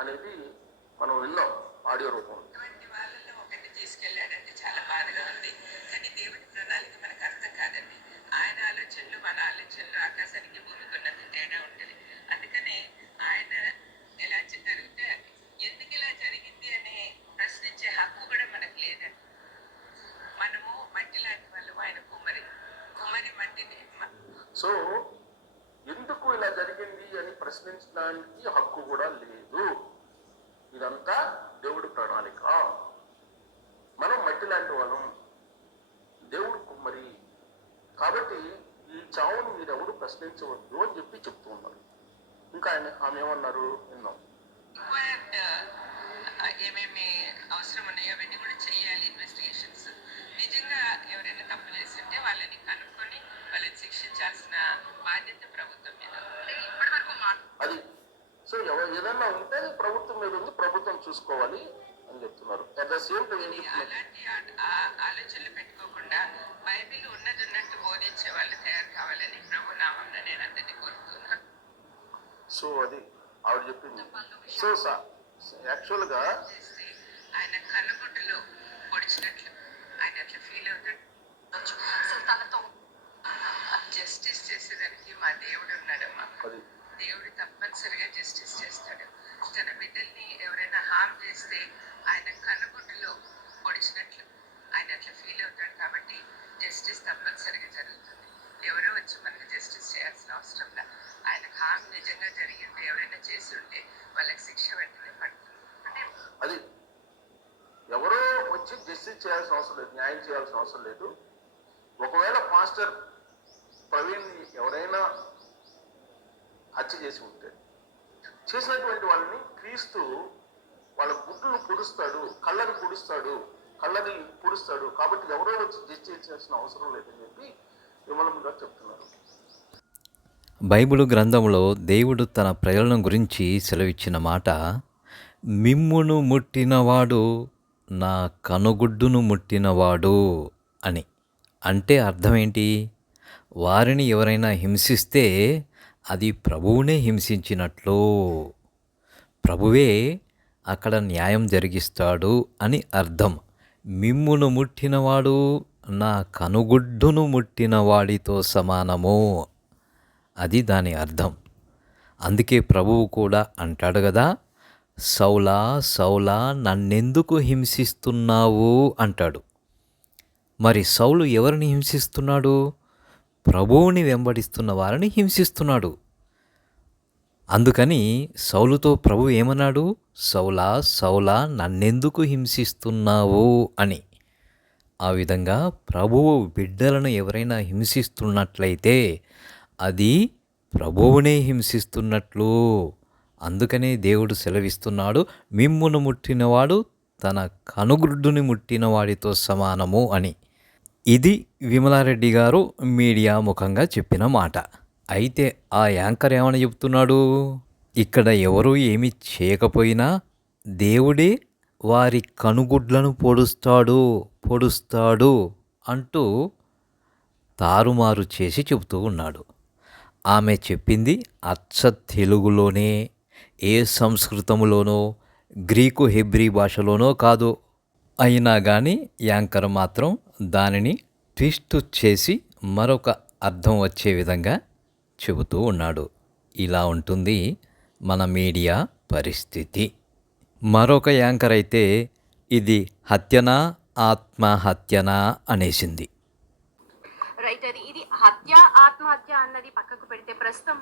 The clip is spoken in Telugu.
అనేది మనం విన్నాం ఆడియో రూపంలో. చాలా బాధగా ఉంది. కానీ దేవుడి ప్రణాళిక మనకు అర్థం కాదండి. ఆయన ఆలోచనలు మన ఆలోచనలు ఆకాశానికి భూమికి ఉన్నంత తేడా ఉంటుంది. అందుకనే ఆయన ఎలా జరిగితే ఎందుకు ఇలా జరిగింది అని ప్రశ్నించే హక్కు కూడా మనకు లేదండి. మనము మట్టి లాంటి ఆయన కుమ్మరి కుమ్మరి మట్టిని మ- సో ఎందుకు ఇలా జరిగింది అని ప్రశ్నించడానికి హక్కు కూడా లేదు. ఇదంతా దేవుడి ప్రణాళిక. మనం మట్టి లాంటి వాళ్ళం. దేవుడు కుమ్మరి. కాబట్టి ఈ చావును మీరెవరు ప్రశ్నించవద్దు అని చెప్పి చెప్తూ ఉన్నారు. ఇంకా ఆయన ఆమె ఏమన్నారు? విన్నాం. ఏమేమి అవసరం ఉన్నాయో అవన్నీ కూడా ఏదన్నా ఉంటే ప్రభుత్వం మీద ఉంది ప్రభుత్వం చూసుకోవాలి అని చెప్తున్నారు. అట్ ద సేమ్ టైం అలాంటి ఆలోచనలు పెట్టుకోకుండా బైబిల్ ఉన్నది ఉన్నట్టు బోధించే వాళ్ళు తయారు కావాలని ప్రభు నామంలో నేను అందరినీ కోరుతున్నాను. సో అది ఆవిడ చెప్పింది. సో యాక్చువల్గా చేస్తే ఆయన కన్నుగుడ్డులో పొడిచినట్లు ఆయన అట్లా ఫీల్ అవుతాడు అసలు తనతో జస్టిస్ చేసేదానికి మా దేవుడు ఉన్నాడమ్మా. దేవుడు తప్పనిసరిగా జస్టిస్ చేస్తాడు. తన బిడ్డల్ని ఎవరైనా హామ్ చేస్తే ఆయన కన్నుగుడ్డులో పొడిచినట్లు ఆయన అట్లా ఫీల్ అవుతాడు కాబట్టి జస్టిస్ తప్పనిసరిగా జరుగుతుంది. ఎవరో వచ్చి మనకి జస్టిస్ చేయాల్సిన అవసరం లేదు ఆయనకు హామ్ నిజంగా జరిగింటే ఎవరైనా చేసి ఉంటే వాళ్ళకి శిక్ష వెంటనే పడుతుంది. అంటే అది ఎవరో వచ్చి జస్టిస్ చేయాల్సిన అవసరం లేదు న్యాయం చేయాల్సిన అవసరం లేదు. ఒకవేళ మాస్టర్ ప్రవీణ్ ఎవరైనా హత్య చేసి ఉంటే చేసినటువంటి వాళ్ళని క్రీస్తు వాళ్ళ గుడ్లు పొడుస్తాడు కళ్ళని పొడుస్తాడు కళ్ళని పొడుస్తాడు. కాబట్టి ఎవరో వచ్చి జస్టిస్ చేయాల్సిన అవసరం లేదని చెప్పి విమలంగా చెప్తున్నారు. బైబిలు గ్రంథంలో దేవుడు తన ప్రజలను గురించి సెలవిచ్చిన మాట మిమ్మును ముట్టినవాడు నా కనుగుడ్డును ముట్టినవాడు అని. అంటే అర్థం ఏంటి? వారిని ఎవరైనా హింసిస్తే అది ప్రభువునే హింసించినట్లు. ప్రభువే అక్కడ న్యాయం జరిగిస్తాడు అని అర్థం. మిమ్మును ముట్టినవాడు నా కనుగుడ్డును ముట్టిన వాడితో సమానము? అది దాని అర్థం. అందుకే ప్రభువు కూడా అంటాడు కదా సౌలా సౌలా నన్నెందుకు హింసిస్తున్నావు? అంటాడు. మరి సౌలు ఎవరిని హింసిస్తున్నాడు? ప్రభువుని వెంబడిస్తున్న వారిని హింసిస్తున్నాడు. అందుకని సౌలుతో ప్రభు ఏమన్నాడు? సౌలా సౌలా నన్నెందుకు హింసిస్తున్నావు? అని. ఆ విధంగా ప్రభువు బిడ్డలను ఎవరైనా హింసిస్తున్నట్లయితే అది ప్రభువునే హింసిస్తున్నట్లు. అందుకనే దేవుడు సెలవిస్తున్నాడు మిమ్మును ముట్టినవాడు తన కనుగుడ్డుని ముట్టిన వాడితో సమానము అని. ఇది విమలారెడ్డి గారు మీడియా ముఖంగా చెప్పిన మాట. అయితే ఆ యాంకర్ ఏమని చెప్తున్నాడు? ఇక్కడ ఎవరూ ఏమి చేయకపోయినా దేవుడే వారి కనుగుడ్లను పొడుస్తాడు పొడుస్తాడు అంటూ తారుమారు చేసి చెబుతూ ఉన్నాడు. ఆమె చెప్పింది అచ్చ తెలుగులోనే ఏ సంస్కృతంలోనో గ్రీకు హెబ్రీ భాషలోనో కాదు. అయినా కానీ యాంకర్ మాత్రం దానిని ట్విస్ట్ చేసి మరొక అర్థం వచ్చే విధంగా చెబుతూ ఉన్నాడు. ఇలా ఉంటుంది మన మీడియా పరిస్థితి. మరొక యాంకర్ అయితే ఇది హత్యనా ఆత్మహత్యనా అనేసింది. రైట్ అది ఇది హత్య ఆత్మహత్య అన్నది పక్కకు పెడితే ప్రస్తుతం